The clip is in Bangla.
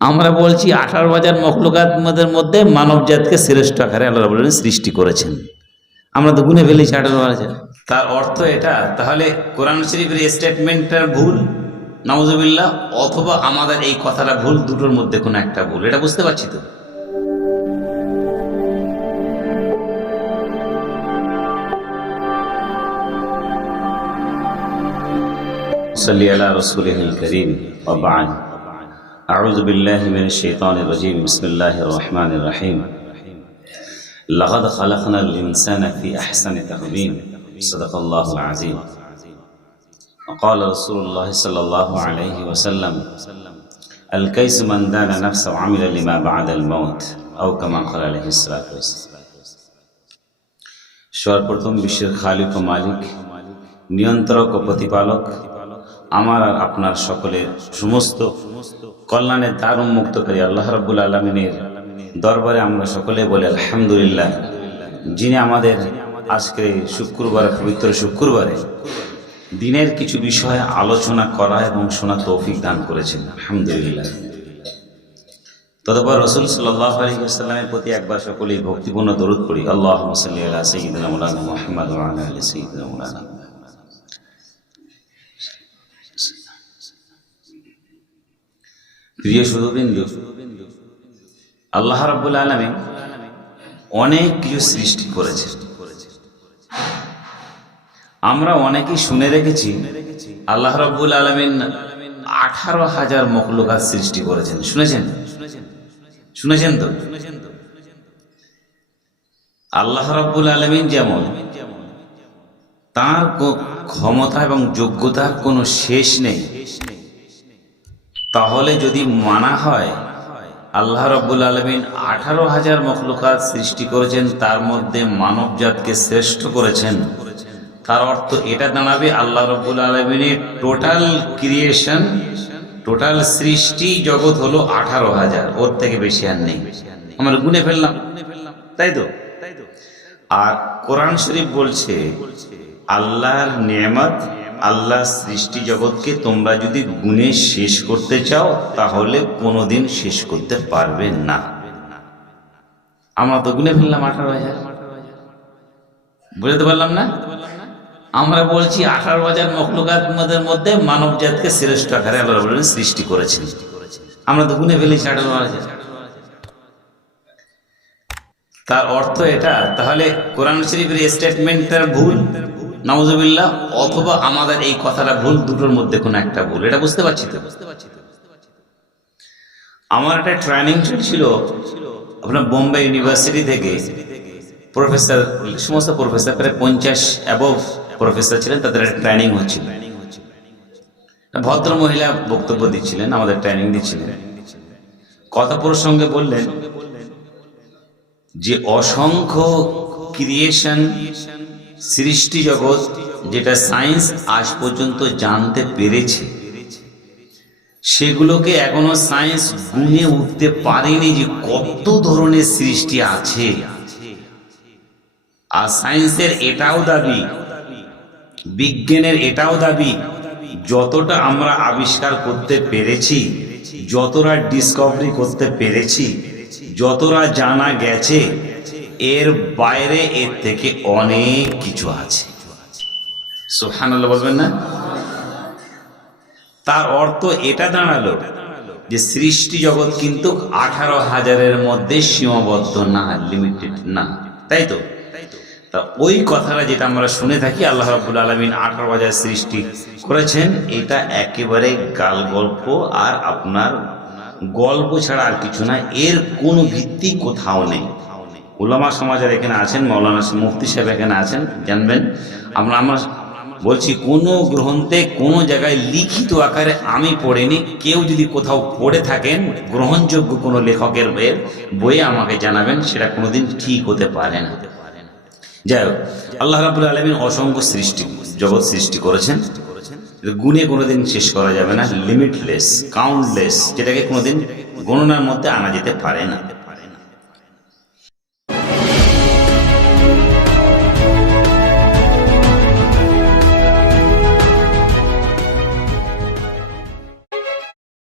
আমরা বলছি আঠারো হাজার মখলুকাতের মধ্যে মানব জাতকে শ্রেষ্ঠ আকারে আল্লাহ বলেন সৃষ্টি করেছেন। আমরা তো গুনে ফেলেছি আঠারো হাজার। তার অর্থ এটা তাহলে কোরআন শরীফের স্টেটমেন্টটা ভুল? নওয়াজবিল্লা অথবা আমাদের এই কথাটা ভুল দুটোর মধ্যে কোনো একটা ভুল এটা বুঝতে পারছি তো? সাল্লি আলা রসুল করিম أعوذ بالله من الشيطان الرجيم بسم الله الرحمن الرحيم لقد خلقنا الإنسان في أحسن تقويم صدق الله العظيم وقال رسول الله صلى الله عليه وسلم الكيس من دان نفسه وعمل لما بعد الموت أو كما قال عليه الصلاة والسلام সর্বপ্রথম বিশ্বের খালিক ও মালিক নিয়ন্ত্রক ও প্রতিপালক আমার আর আপনার সকলের সমস্ত কল্যাণের দ্বার উন্মুক্তকারী আল্লাহ রাব্বুল আলমিনের দরবারে আমরা সকলে বলি আলহামদুলিল্লাহ। যিনি আমাদের আজকে শুক্রবার, পবিত্র শুক্রবারে দিনের কিছু বিষয়ে আলোচনা করা এবং শোনা তৌফিক দান করেছেন। আলহামদুলিল্লাহ। ততপর রসুল সাল্লাহ আলহিহাস্লামের প্রতি একবার সকলেই ভক্তিপূর্ণ দরুদ পড়ি। আল্লাহ সাল্লি আলা সঈদিন মৌলানা মোহাম্মদ আলী প্রিয় শুধুবিন্দু আল্লাহ রাব্বুল আলমী অনেক কিছু সৃষ্টি করেছে আমরা অনেকেই শুনে রেখেছি, আল্লাহ রাব্বুল আলমিন আঠারো হাজার মকলুকাত সৃষ্টি করেছেন। শুনেছেন? শুনেছেন তো? আল্লাহ রাব্বুল আলমিন যেমন, তার ক্ষমতা এবং যোগ্যতার কোনো শেষ নেই তাহলে যদি মানা হয়, আল্লাহ রব্বুল আলমিন আঠারো হাজার মখলুকাত সৃষ্টি করেছেন, তার মধ্যে মানব জাতকে শ্রেষ্ঠ করেছেন। তার অর্থ এটা দাঁড়াবে আল্লাহ রব্বুল আলমিনের টোটাল ক্রিয়েশন টোটাল সৃষ্টি জগৎ হলো আঠারো হাজার। ওর থেকে বেশি আর নেই। আমরা গুনে ফেললাম। তাই তো? আর কোরআন শরীফ বলছে, আল্লাহর নিয়ামত আল্লাহ সৃষ্টি জগৎকে তোমরা যদি গুণে শেষ করতে চাও, তাহলে কোনোদিন শেষ করতে পারবে না। আমরা তো গুনে ফেললাম আঠারো হাজার। বুঝতে পারলাম না? আমরা বলছি আঠারো হাজার মখলুকাতের মধ্যে মানব জাতকে শ্রেষ্ঠ আকারে আল্লাহ আলামিন সৃষ্টি করেছেন। আমরা তো গুনে ফেলেছি আঠারো হাজার। তার অর্থ এটা, তাহলে কোরআন শরীফের স্টেটমেন্টটার ভুল? নওয়াজবিল্লাহ অথবা আমাদের এই কথাটা ভুল, দুটোর মধ্যে কোনো একটা ভুল। এটা বুঝতে পারছি তো? আমার একটা ট্রেনিং ছিল, আপনার বোম্বে ইউনিভার্সিটি থেকে। প্রফেসর সমস্ত প্রফেসর প্রায় পঞ্চাশ অ্যাবভ প্রফেসর ছিলেন, তাদের একটা ট্রেনিং হচ্ছিল। ভদ্র মহিলা বক্তব্য দিচ্ছিলেন, আমাদের ট্রেনিং দিচ্ছিলেন। কথা প্রসঙ্গে বললেন যে, অসংখ্য ক্রিয়েশন সৃষ্টি জগৎ, যেটা সায়েন্স আজ পর্যন্ত জানতে পেরেছে। সেগুলোকে এখনও সায়েন্স গুনে উঠতে পারেনি যে কত ধরনের সৃষ্টি আছে। আর সায়েন্সের এটাও দাবি, বিজ্ঞানের এটাও দাবি, যতটা আমরা আবিষ্কার করতে পেরেছি, যতটা ডিসকভারি করতে পেরেছি, যতটা জানা গেছে এর বাইরে এর থেকে অনেক কিছু আছে। সুবহানাল্লাহ বলবেন না? তার অর্থ এটা দাঁড়াল যে সৃষ্টি জগৎ কিন্তু আঠারো হাজারের মধ্যে সীমাবদ্ধ না লিমিটেড না। তাই তো? তা ওই কথাটা যেটা আমরা শুনে থাকি আল্লাহ রাব্বুল আলমিন আঠারো হাজার সৃষ্টি করেছেন এটা একেবারে গাল গল্প আর আপনার গল্প ছাড়া আর কিছু না। এর কোনো ভিত্তি কোথাও নেই। উলামা সমাজের এখানে আছেন মৌলানা মুফতি সাহেব এখানে আছেন, জানবেন। আমরা আমরা বলছি, কোনো গ্রন্থে কোনো জায়গায় লিখিত আকারে আমি পড়িনি। কেউ যদি কোথাও পড়ে থাকেন, গ্রহণযোগ্য কোনো লেখকের বইয়ের বইয়ে আমাকে জানাবেন, সেটা কোনোদিন ঠিক হতে পারে না। যাই হোক, আল্লাহ রাবুল আলমিন অসংখ্য সৃষ্টি, জগৎ সৃষ্টি করেছেন। গুণে কোনোদিন শেষ করা যাবে না লিমিটলেস কাউন্টলেস যেটাকে কোনোদিন গণনার মধ্যে আনা যেতে পারে না।